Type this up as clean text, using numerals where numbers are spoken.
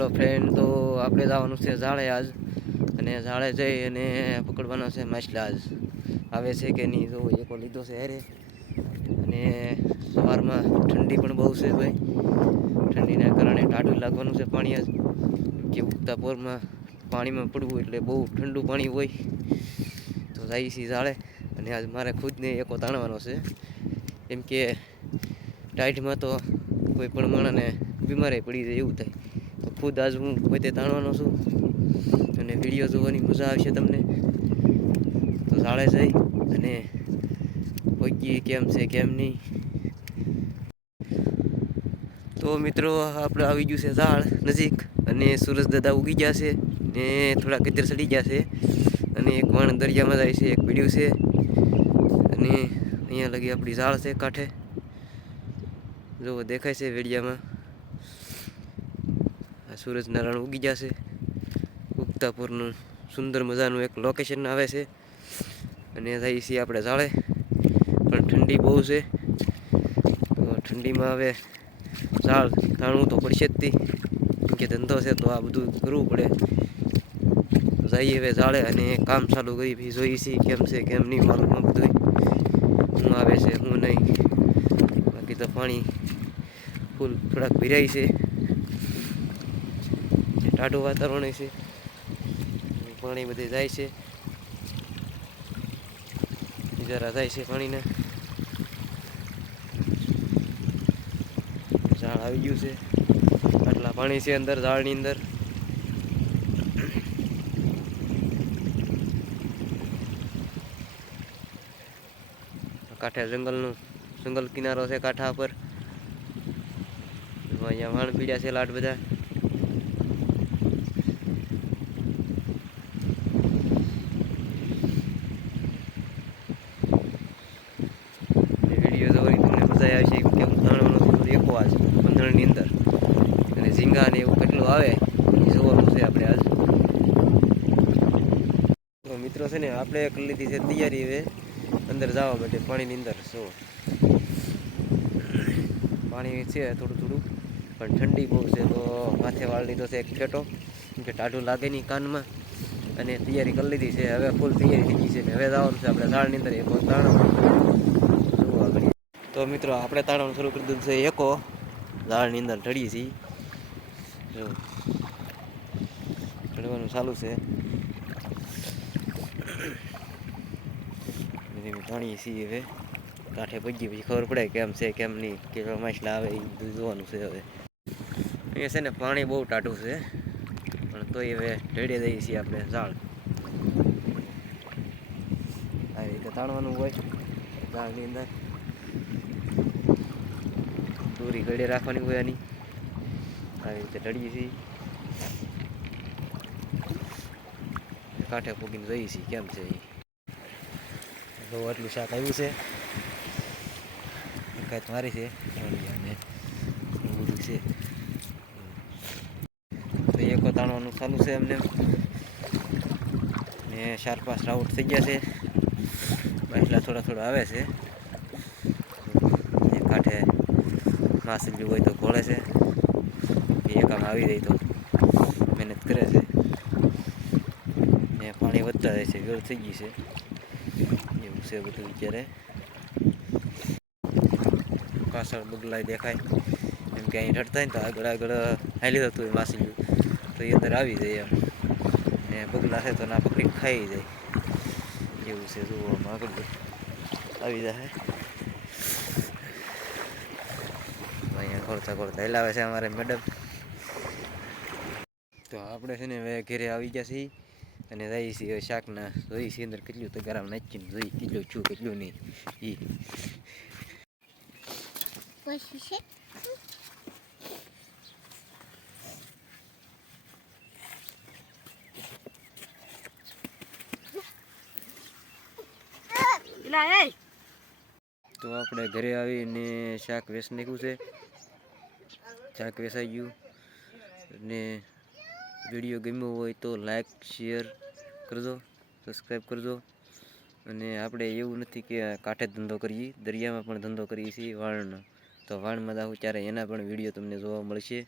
Hello friend, તો આપણે જવાનું છે ઝાડે આજ, અને ઝાડે જઈ અને પકડવાનો છે માછલા. આજ આવે છે કે નહીં જો એકો લીધો છે હેરે. અને સવારમાં ઠંડી પણ બહુ છે ભાઈ, ઠંડીના કારણે ટાઢું લાગવાનું છે પાણી. આજ કે ઉગતા પોરમાં પાણીમાં પડવું એટલે બહુ ઠંડુ પાણી હોય. તો જઈએ છીએ ઝાડે, અને આજ મારે ખુદને એકો તાણવાનો છે, કેમ કે ટાઈટમાં તો કોઈ પણ માણસને બીમારી પડી જાય એવું થાય. તો ખુદ આજ હું પોતે તાણવાનો છું, અને વિડીયો જોવાની મજા આવશે તમને. તો ઝાડે જઈ અને કોઈ કેમ છે કેમ નહીં. તો મિત્રો આપણે આવી ગયું છે ઝાડ નજીક, અને સૂરજ દાદા ઉગી ગયા છે ને થોડા કચર સડી ગયા છે. અને એક વાણ દરિયામાં જાય છે, એક પીડ્યું છે, અને અહીંયા લગી આપણી ઝાડ છે કાંઠે. જો દેખાય છે વિડીયામાં, સૂરજ નારાયણ ઉગી જશે. ઉગતાપુરનું સુંદર મજાનું એક લોકેશન આવે છે, અને જઈએ છીએ આપણે ઝાડે. પણ ઠંડી બહુ છે, તો ઠંડીમાં હવે ઝાડ તાણવું તો પડશે જ તે, કે ધંધો છે તો આ બધું કરવું પડે. જઈએ હવે ઝાડે અને કામ ચાલુ કરી પછી જોઈએ છીએ કેમ છે કેમ નહીં. મારું બધું હું આવે છે હું નહીં. બાકી તો પાણી ફૂલ થોડાક ભીરાય છે, ટાઢું વાતાવરણ છે, પાણી બધે જાય છે, જરા જાય છે પાણીને. ઝાડ આવી ગયું છે, આટલા પાણી છે અંદર ઝાડની અંદર. કાંઠે જંગલ કિનારો છે કાંઠા પર. અહીંયા વાણ પીડ્યા છે લાટ બધા. વિડીયો જોવાની તમને મજા આવશે કે હું તાણવાનો છું એકો આજ બંધણની અંદર. અને ઝીંગા ને એવું કેટલું આવે એ જોવાનું છે આપણે આજ. તો મિત્રો છે ને આપણે કરી લીધી છે તૈયારી હવે અંદર જવા માટે પાણીની અંદર. શું પાણી છે થોડું થોડું, પણ ઠંડી બહુ છે, તો માથે વાળ લીધો છે એક ફેટો, કે ટાઢું લાગે નહીં કાનમાં. અને તૈયારી કરી લીધી છે, હવે ફૂલ તૈયારી થઈ ગઈ છે ને હવે જવાનું છે આપણે ઝાડની અંદર એકો તાણવા. તો મિત્રો આપણે તાણવાનું શરૂ કરી દીધું છે એકો ઝાડની અંદર ઢળીએ છીએ. જો ઢળવાનું ચાલુ છે, તાણીએ છીએ હવે. કાંઠે પગી પછી ખબર પડે કેમ છે કેમ નહીં, કેવા માછલા આવે એ બધું જોવાનું છે હવે. અહીંયા છે ને પાણી બહુ ટાઢું છે, પણ તોય હવે ઢળીએ જઈએ છીએ આપણે ઝાડ. આ રીતે તાણવાનું હોય ઝાડની અંદર. દોરી ગળે રાખવાની હોય આની. આવી રીતે ઢળીએ છીએ, કાંઠે પૂગીને જઈએ છીએ કેમ છે એ. બહુ આટલું શાક આવ્યું છે, કાંઈ મારી છે અને બધું છે. તો એકો તાણવાનું ચાલુ છે એમને, ને 4-5 રાઉન્ડ થઈ ગયા છે. એટલા થોડા થોડા આવે છે. કાંઠે માછલી હોય તો ઘોળે છે, એકામાં આવી જાય તો મહેનત કરે છે. ને પાણી વધતા જાય છે, વેળ થઈ ગઈ છે એવું છે બધું. અત્યારે પાછળ બગલાય દેખાય, એમ કે અહીં રડતા ને તો આગળ આગળ હાલી જતું હોય માછલી, તો એ અંદર આવી જાય એમ. ને બગલા છે તો ના પકડીને ખાઈ જાય એવું છે. જોવામાં આગળ આવી જાય. અહીંયા ખોલતા ખોલતા હેલાવે છે અમારે મેડમ. તો આપણે છે ને હવે ઘરે આવી ગયા છીએ, અને જઈએ છીએ શાકના જોઈએ છીએ અંદર કેટલું તગારામ નાખીને જોઈએ કેટલું છું કેટલું નહીં એ. તો આપણે ઘરે આવીને શાક વેચ નાખ્યું છે, શાક વેચાઈ ગયું. અને વિડીયો ગમ્યો હોય તો લાઈક શેર કરજો, સબસ્ક્રાઈબ કરજો. અને આપણે એવું નથી કે કાંઠે જ ધંધો કરીએ, દરિયામાં પણ ધંધો કરીએ છીએ વાણનો. તો વાણમાં જાઉં ત્યારે એના પણ વિડીયો તમને જોવા મળશે.